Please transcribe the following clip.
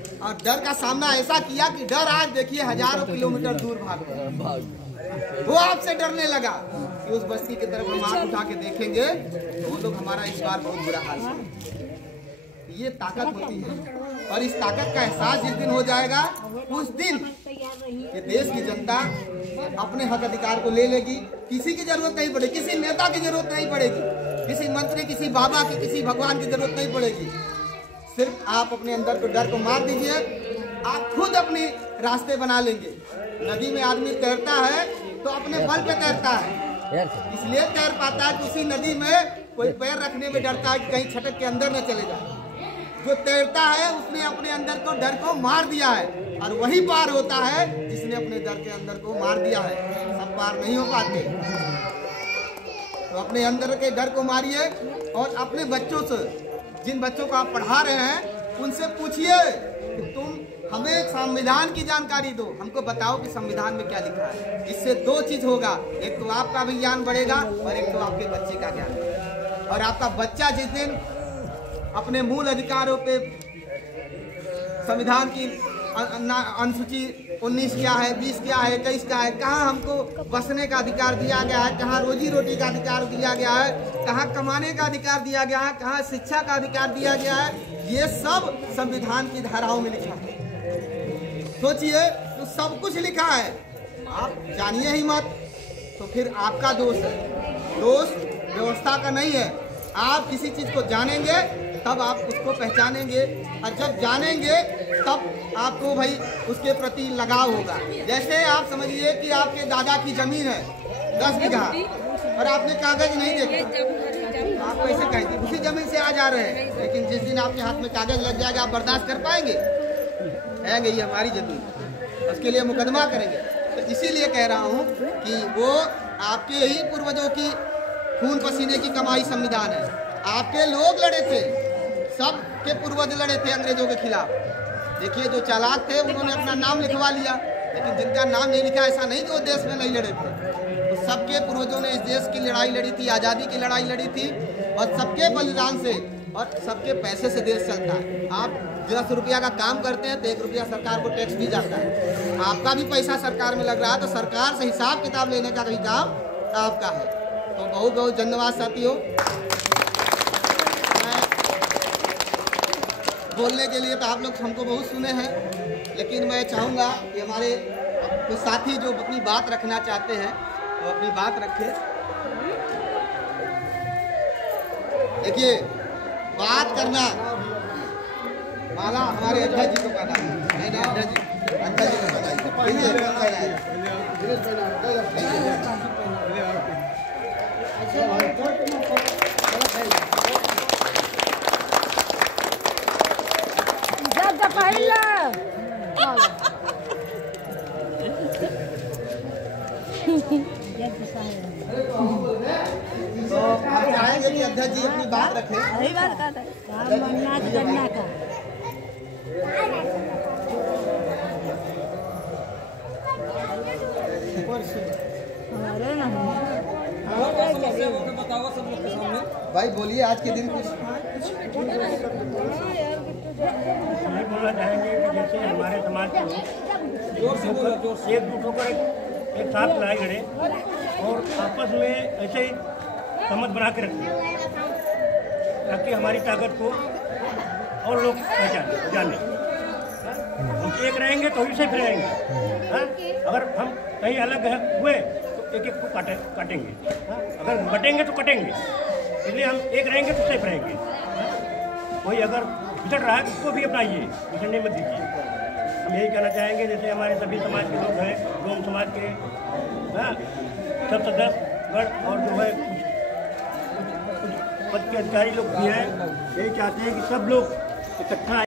और डर का सामना ऐसा किया कि डर आज देखिए हजारों किलोमीटर दूर भाग वो आपसे डरने लगा कि उस बस्ती की तरफ हम आंख उठा के देखेंगे तो वो लोग हमारा इस बार बहुत बुरा हाल है। ये ताकत होती है और इस ताकत का एहसास जिस दिन हो जाएगा उस दिन ये देश की जनता अपने हक अधिकार को ले लेगी। किसी की जरूरत नहीं पड़ेगी, किसी नेता की जरूरत नहीं पड़ेगी, किसी मंत्री, किसी बाबा की, किसी भगवान की जरूरत नहीं पड़ेगी। सिर्फ आप अपने अंदर को डर को मार दीजिए, आप खुद अपने रास्ते बना लेंगे। नदी में आदमी तैरता है तो अपने बल पे तैरता है, इसलिए तैर पाता है कि उसी नदी में कोई पैर रखने में डरता है कि कहीं छटक के अंदर न चले जाए। जो तैरता है उसने अपने अंदर को डर को मार दिया है और वही पार होता है जिसने अपने डर के अंदर को मार दिया है। सब पार नहीं हो पाते, तो अपने अंदर के डर को मारिए और अपने बच्चों से, जिन बच्चों को आप पढ़ा रहे हैं उनसे पूछिए कि तुम हमें संविधान की जानकारी दो, हमको बताओ कि संविधान में क्या लिखा है। इससे दो चीज होगा, एक तो आपका भी ज्ञान बढ़ेगा और एक तो आपके बच्चे का ज्ञान बढ़ेगा। और आपका बच्चा जिस दिन अपने मूल अधिकारों पे संविधान की अनुसूची 19 क्या है, 20 क्या है, 21 क्या है, कहाँ हमको बसने का अधिकार दिया गया है, कहाँ रोजी रोटी का अधिकार दिया गया है, कहाँ कमाने का अधिकार दिया गया है, कहाँ शिक्षा का अधिकार दिया गया है, ये सब संविधान की धाराओं में लिखा है। सोचिए, तो सब कुछ लिखा है, आप जानिए ही मत तो फिर आपका दोष है। दोष व्यवस्था का नहीं है। आप किसी चीज को जानेंगे तब आप उसको पहचानेंगे और जब जानेंगे तब आपको भाई उसके प्रति लगाव होगा। जैसे आप समझिए कि आपके दादा की जमीन है 10 बीघा और आपने कागज नहीं देखा, आप कैसे कहेंगे उसी जमीन से आ जा रहे हैं, लेकिन जिस दिन आपके हाथ में कागज लग जाएगा आप बर्दाश्त कर पाएंगे? कहेंगे ये हमारी जमीन, उसके लिए मुकदमा करेंगे। तो इसीलिए कह रहा हूँ कि वो आपके ही पूर्वजों की खून पसीने की कमाई संविधान है। आपके लोग लड़े थे, सब के पूर्वज लड़े थे अंग्रेजों के खिलाफ। देखिए जो चालाक थे उन्होंने अपना नाम लिखवा लिया, लेकिन जिनका नाम नहीं लिखा ऐसा नहीं कि वो देश में नहीं लड़े थे। तो सबके पूर्वजों ने इस देश की लड़ाई लड़ी थी, आज़ादी की लड़ाई लड़ी थी और सबके बलिदान से और सबके पैसे से देश चलता है। आप 10 रुपया का काम करते हैं तो 1 रुपया सरकार को टैक्स दी जाता है। आपका भी पैसा सरकार में लग रहा है तो सरकार से हिसाब किताब लेने का भी काम आपका है। तो बहुत बहुत धन्यवाद साथियों। बोलने के लिए तो आप लोग हमको बहुत सुने हैं, लेकिन मैं चाहूँगा कि हमारे कुछ साथी जो अपनी बात रखना चाहते हैं वो अपनी बात रखें। देखिए, बात करना माला हमारे अध्यक्ष जी को पता है, नहीं ना अध्यक्ष जी को पता है। तो हम चाहेंगे कि अध्यक्ष जी अपनी बात रखें। भाई बोलिए, आज के दिन कुछ नहीं बोलना चाहेंगे कि जैसे हमारे समाज के लोग एकजुट होकर एक साथ लड़ाई लड़े और आपस में ऐसे ही समझ बना के रखें ताकि हमारी ताकत को और लोग जाने। हम एक रहेंगे तो ही सेफ रहेंगे। हाँ? अगर हम कहीं अलग हुए तो एक एक को काटेंगे। हाँ? अगर बटेंगे तो कटेंगे, इसलिए हम एक रहेंगे तो सेफ रहेंगे। हाँ? कोई अगर बिछड़ रहा है उसको भी अपनाइए, बिछड़ने मत दीजिए। हम यही कहना चाहेंगे, जैसे हमारे सभी समाज के लोग हैं, गोम समाज के सब सदस्यगण और जो है कुछ पद के अधिकारी लोग भी हैं, यही चाहते हैं कि सब लोग इकट्ठा